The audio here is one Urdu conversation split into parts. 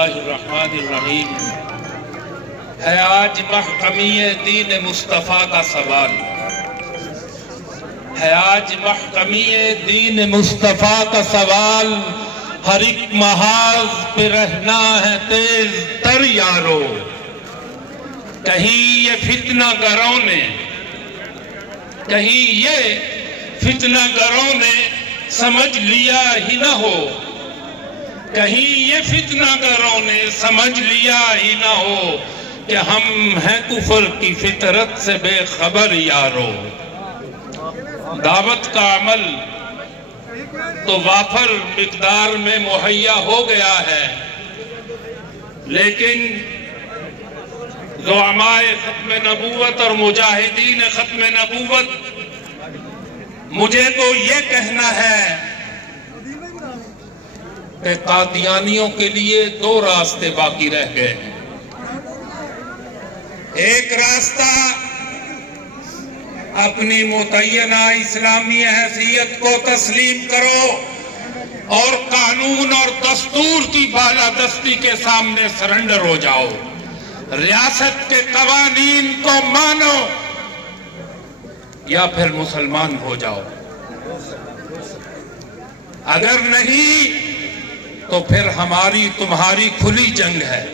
اللہ الرحمن الرحیم۔ ہے آج محکمی دین مصطفیٰ کا سوال، ہے آج محکمی دین مصطفیٰ کا سوال، ہر ایک محاذ پہ رہنا ہے تیز تر یارو۔ کہیں یہ فتنہ گروں نے سمجھ لیا ہی نہ ہو، کہیں یہ فتنہ گروں نے سمجھ لیا ہی نہ ہو کہ ہم ہیں کفر کی فطرت سے بے خبر یارو۔ دعوت کا عمل تو وافر مقدار میں مہیا ہو گیا ہے، لیکن زعماء ختم نبوت اور مجاہدین ختم نبوت مجھے تو یہ کہنا ہے کہ قادیانیوں کے لیے دو راستے باقی رہ گئے ہیں۔ ایک راستہ اپنی متعینہ اسلامی حیثیت کو تسلیم کرو اور قانون اور دستور کی بالادستی کے سامنے سرنڈر ہو جاؤ، ریاست کے قوانین کو مانو، یا پھر مسلمان ہو جاؤ۔ اگر نہیں تو پھر ہماری تمہاری کھلی جنگ ہے،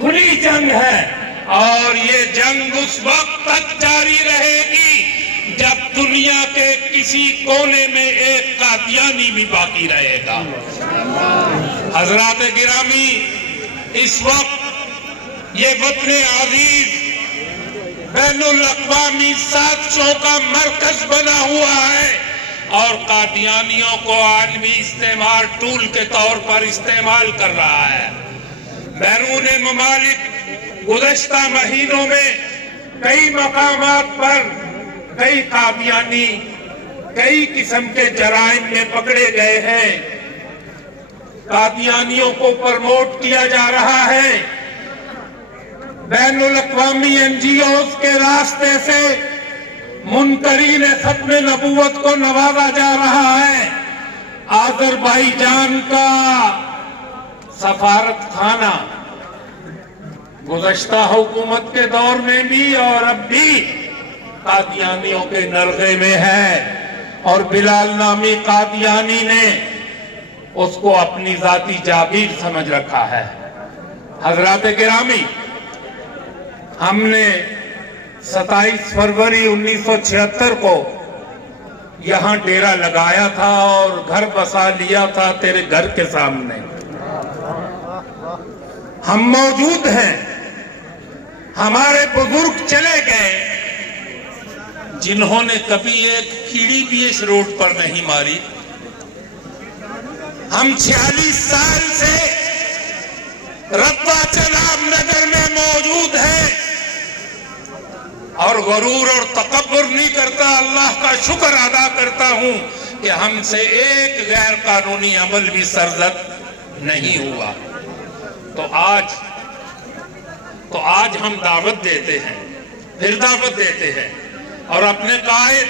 کھلی جنگ ہے، اور یہ جنگ اس وقت تک جاری رہے گی جب دنیا کے کسی کونے میں ایک قادیانی بھی باقی رہے گا۔ حضرات گرامی، اس وقت یہ وطن عزیز بین الاقوامی سازشوں کا مرکز بنا ہوا ہے اور قادیانیوں کو عالمی استعمال ٹول کے طور پر استعمال کر رہا ہے۔ بیرون ممالک گزشتہ مہینوں میں کئی مقامات پر کئی قادیانی کئی قسم کے جرائم میں پکڑے گئے ہیں۔ قادیانیوں کو پرموٹ کیا جا رہا ہے، بین الاقوامی این جی اوز کے راستے سے منکرین ختم نبوت کو نوازا جا رہا ہے۔ آذربائیجان کا سفارت خانہ گزشتہ حکومت کے دور میں بھی اور اب بھی قادیانیوں کے نرغے میں ہے، اور بلال نامی قادیانی نے اس کو اپنی ذاتی جاگیر سمجھ رکھا ہے۔ حضرات گرامی، ہم نے 27 فروری 1976 کو یہاں ڈیرا لگایا تھا اور گھر بسا لیا تھا تیرے گھر کے سامنے۔ ہم موجود ہیں، ہمارے بزرگ چلے گئے جنہوں نے کبھی ایک کیڑی بھی اس روڈ پر نہیں ماری۔ ہم 46 سال سے رتبہ چناب نگر میں موجود ہیں اور غرور اور تکبر نہیں کرتا، اللہ کا شکر ادا کرتا ہوں کہ ہم سے ایک غیر قانونی عمل بھی سرزد نہیں ہوا۔ تو آج ہم دعوت دیتے ہیں، پھر دعوت دیتے ہیں، اور اپنے قائد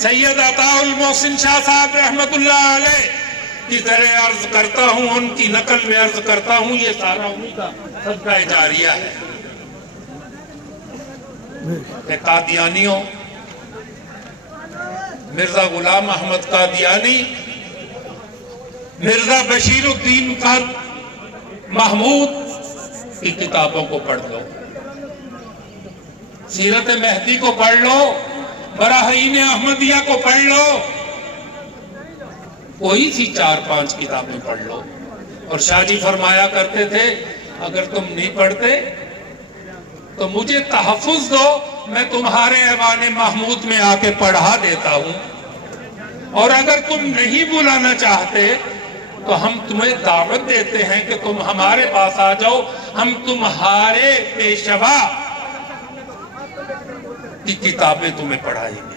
سید عطاء المحسن شاہ صاحب رحمت اللہ علیہ کی طرح عرض کرتا ہوں، ان کی نقل میں عرض کرتا ہوں، یہ سارا انہی کا صدقہ جاریہ ہے کہ قادیانیوں، مرزا غلام احمد قادیانی، مرزا بشیر الدین محمود کی کتابوں کو پڑھ لو، سیرت مہدی کو پڑھ لو، براہین احمدیہ کو پڑھ لو، کوئی سی 4-5 کتابیں پڑھ لو۔ اور شاہ جی فرمایا کرتے تھے، اگر تم نہیں پڑھتے تو مجھے تحفظ دو، میں تمہارے ایوان محمود میں آ کے پڑھا دیتا ہوں، اور اگر تم نہیں بلانا چاہتے تو ہم تمہیں دعوت دیتے ہیں کہ تم ہمارے پاس آ جاؤ، ہم تمہارے پیشوا کی کتابیں تمہیں پڑھائیں گے،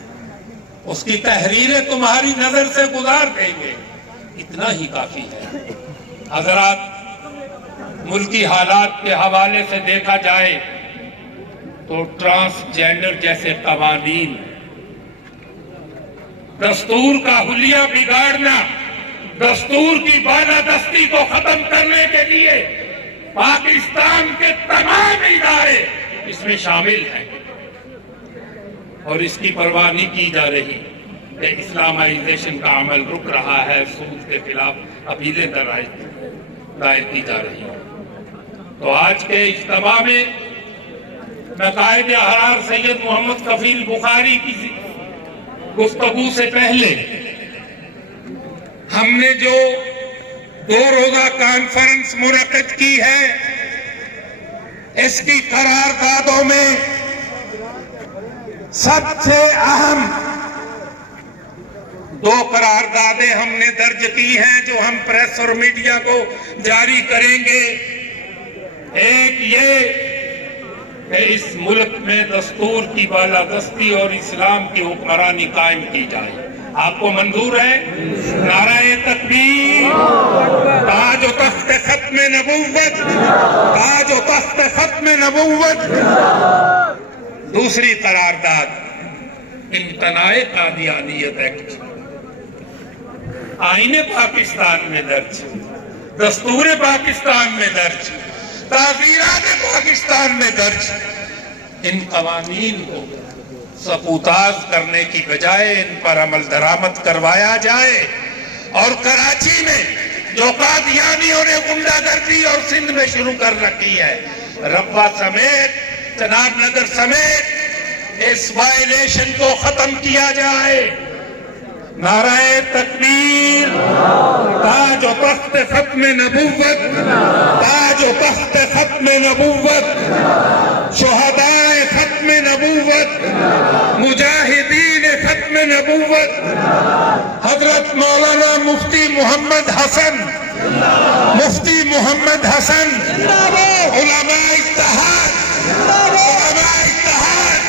اس کی تحریریں تمہاری نظر سے گزار دیں گے، اتنا ہی کافی ہے۔ حضرات، ملکی حالات کے حوالے سے دیکھا جائے تو ٹرانسجینڈر جیسے قوانین، دستور کا حلیہ بگاڑنا، دستور کی بالادستی کو ختم کرنے کے لیے پاکستان کے تمام ادارے اس میں شامل ہیں اور اس کی پرواہ نہیں کی جا رہی کہ اسلامائزیشن کا عمل رک رہا ہے، سود کے خلاف اپیلیں دائر کی جا رہی ہیں۔ تو آج کے اجتماع میں میں قائد احرار سید محمد کفیل بخاری کی گفتگو سے پہلے ہم نے جو 2 روزہ کانفرنس منعقد کی ہے، اس کی قراردادوں میں سب سے اہم 2 قراردادیں ہم نے درج کی ہیں جو ہم پریس اور میڈیا کو جاری کریں گے۔ ایک یہ کہ اس ملک میں دستور کی بالادستی اور اسلام کی حکمرانی قائم کی جائے۔ آپ کو منظور ہے؟ نعرہ تکبیر، تاج و تخت ختم نبوت، تاج و تخت ختم نبوت۔ دوسری قرارداد امتناع قادیانیت ایکٹ، آئین پاکستان میں درج، دستور پاکستان میں درج، تعزیرات پاکستان میں درج۔ ان قوانین کو سبوتاژ کرنے کی بجائے ان پر عمل درآمد کروایا جائے، اور کراچی میں جو قادیانیوں نے غنڈہ گردی اور سندھ میں شروع کر رکھی ہے، ربوہ سمیت، جناب نگر سمیت، اس وائلیشن کو ختم کیا جائے۔ نعرہ تکبیر، تاج و تخت ختم نبوت، تاج و تخت ختم نبوت، شہدائے ختم نبوت، مجاہدین ختم نبوت، حضرت مولانا مفتی محمد حسن، مفتی محمد حسن، علماء اتحاد، علماء اتحاد